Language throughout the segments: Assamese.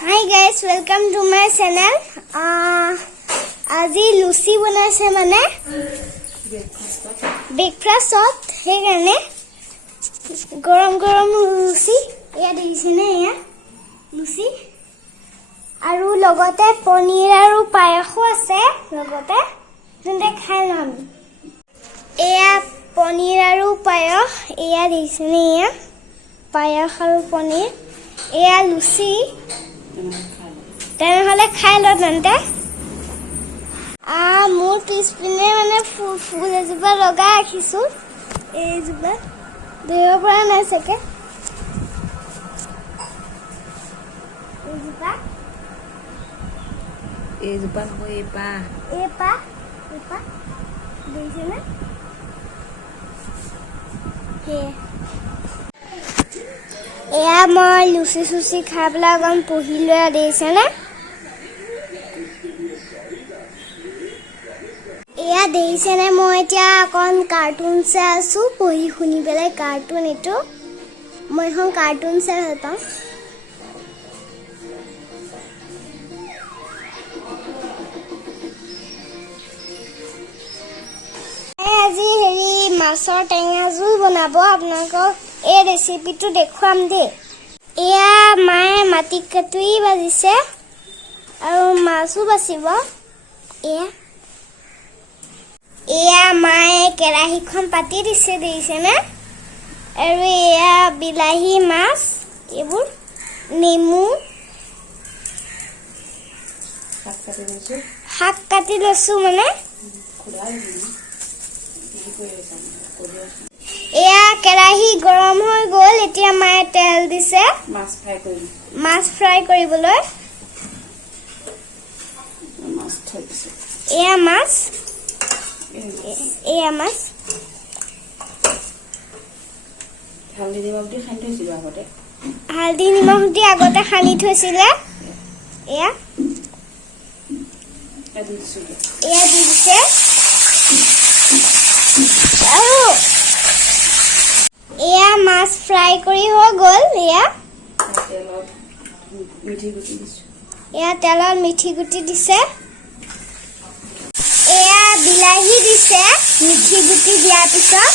Hi guys, welcome to my channel. আজি লুচি বনাইছে মানে ব্ৰেকফাস্ট হে কাৰণে গৰম গৰম লুচি এয়া দিছে নে এয়া লুচি আৰু লগতে পনীৰ আৰু পায়সো আছে লগতে তেন্তে খাই লম এয়া পনীৰ আৰু পায়স এয়া দিছে নে এয়া পায়স আৰু পনীৰ এয়া লুচি তেনেহলে খাই ল তেন্তে মোৰ পিছপিনে মানে ফুল এজোপা লগাই ৰাখিছো এইজোপা দেখিব পৰা নাই চাগে এইজোপা দেখিছে নে এয়া মই লুচি চুচি খাই পেলাই অকণ পঢ়ি লৈ দেখিছে নে এয়া দেখিছে নে মই এতিয়া অকণ কাৰ্টুন চাই আছো পঢ়ি শুনি পেলাই কাৰ্টুন এইটো মই এখন কাৰ্টুন চাই ভাল পাওঁ আজি হেৰি মাছৰ টেঙা জোল বনাব আপোনালোকক এই ৰেচিপিটো দেখুৱাম দেই এয়া মায়ে মাটি কাটুৰি বাজিছে আৰু মাছো বাচিব এয়া মায়ে কেৰাহীখন পাতি দিছে দেখিছে নে আৰু এয়া বিলাহী মাছ এইবোৰ নেমু শাক কাটি লৈছো মানে এয়া কেৰাহী গৰম হৈ গ'ল এতিয়া মায়ে তেল দিছে মাছ ফ্ৰাই কৰিবলৈ এয়া মাছ হালধি নিমখ দি আগতে সানি থৈছিলে এয়া দি দিছে আৰু এয়া মাছ ফ্ৰাই কৰি হৈ গ'ল এয়া তেলত মিঠি গুটি দিছে এয়া বিলাহী দিছে মিঠি গুটি দিয়াৰ পিছত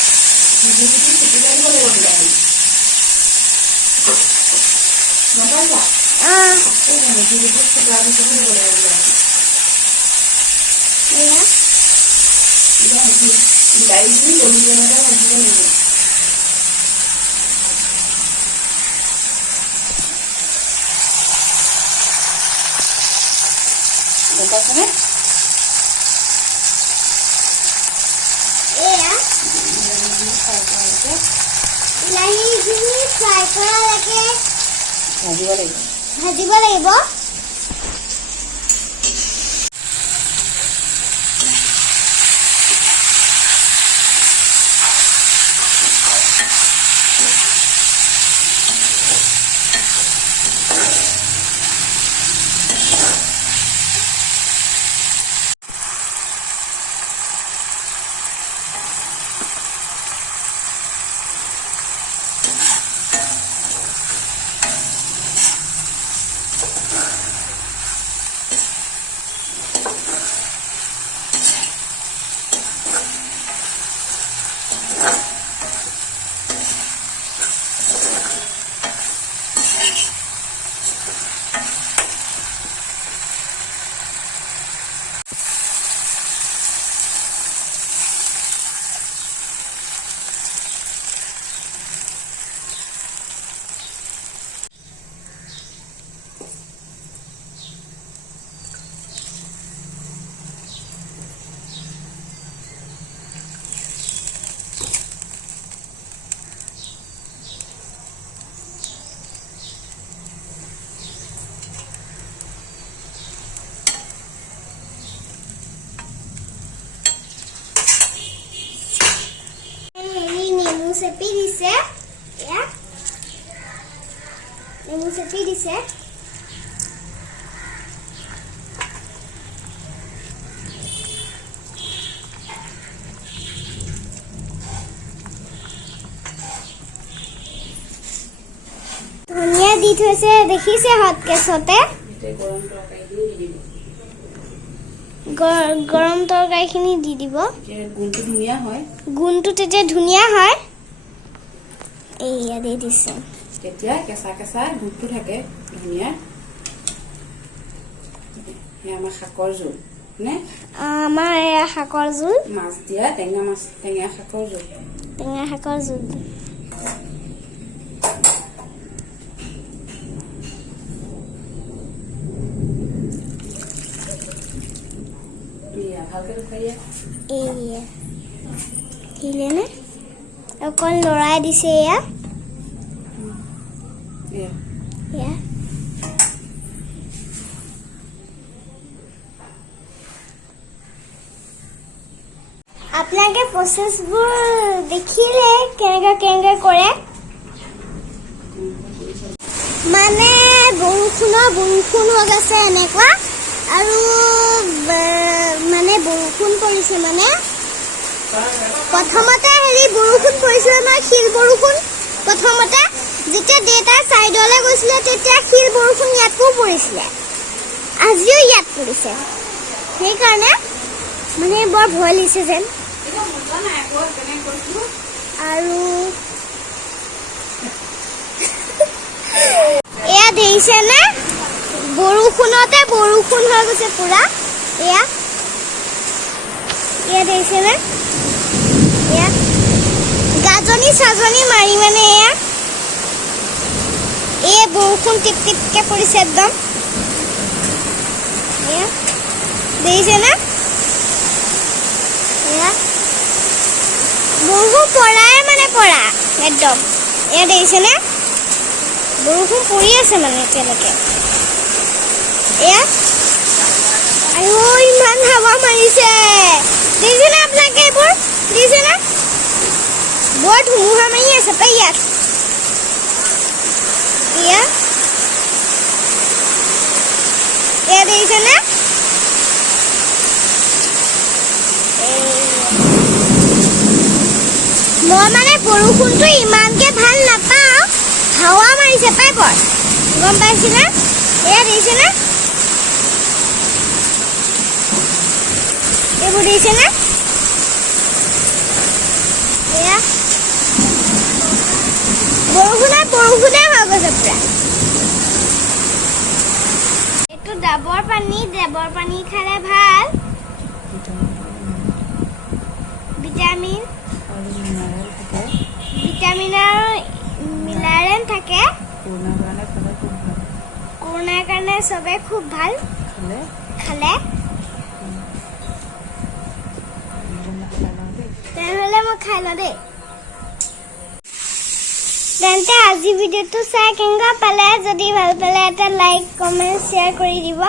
বিলাহীখিনি ফ্ৰাই কৰালৈকে ভাজিব লাগিব চেপি দিছে নেমু চেপি দিছে ধনিয়া দি থৈছে দেখিছে হট কেছতে গৰম তৰকাৰীখিনি দি দিব গুণটো ধুনীয়া হয় গুণটো তেতিয়া ধুনীয়া হয় এইয়া দি দিছে তেতিয়া কেঁচা কেঁচা গুণটো থাকে ধুনীয়া আমাৰ শাকৰ জোল নে আমাৰ এয়া শাকৰ জোল মাছ দিয়া টেঙা শাকৰ জোল ভালকে দুখাৰীয়া এইয়া দিলেনে অকল লৰাই দিছে এয়া এয়া আপোনালোকে প্ৰচেছবোৰ দেখিলে কেনেকৈ কৰে মানে বৰষুণ হৈ গৈছে এনেকুৱা আৰু মানে বৰষুণ পৰিছে মানে প্ৰথমতে বৰষুণ পৰিছিলে নহয় শিল বৰষুণ প্ৰথমতে যেতিয়া দেউতাৰ চাইডলৈ গৈছিলে তেতিয়া শিল বৰষুণ ইয়াতো পৰিছিলে আজিও ইয়াত পৰিছে সেইকাৰণে মানে বৰ ভয় লাগিছে যেন আৰু এয়া দেখিছে নে বৰষুণতে বৰষুণ হৈ গৈছে পুৰা এয়া দেখিছে নে এয়া গাজনি চাজনি মাৰি মানে এয়া এই বৰষুণ টিপ টিপকে পৰিছে একদম এয়া দেখিছে নে বৰষুণ পৰাই মানে পৰা একদম এয়া দেখিছে নে বৰষুণ পৰি আছে মানে এতিয়ালৈকে এয়া আৰু ইমান হাৱা মাৰিছে দেখিছে নে আপোনালোকে এইবোৰ দেখিছে নে বৰ ধুমুহা মাৰি আছে পাই ইয়াত এয়া দেখিছে নে মই মানে বৰষুণটো ইমানকে ভাল নাপাওঁ হাৱা মাৰিছে পাই বৰ গম পাইছিলে এয়া দেখিছে নে এইবোৰ দেখিছে নে এয়া বৰষুণে হৈ গৈছে পুৰা এইটো ডাবৰ পানী খালে ভাল ভিটামিন আৰু মিনাৰেল থাকে কৰোণাৰ কাৰণে চবে খুব ভাল খালে তেনেহ'লে মই খাই লওঁ দেই তেন্তে আজি ভিডিঅ'টো চাই কেনেকুৱা পালে যদি ভাল পালে এটা লাইক কমেণ্ট শ্বেয়াৰ কৰি দিব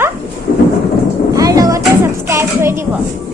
আৰু লগতে ছাবস্ক্ৰাইব কৰি দিব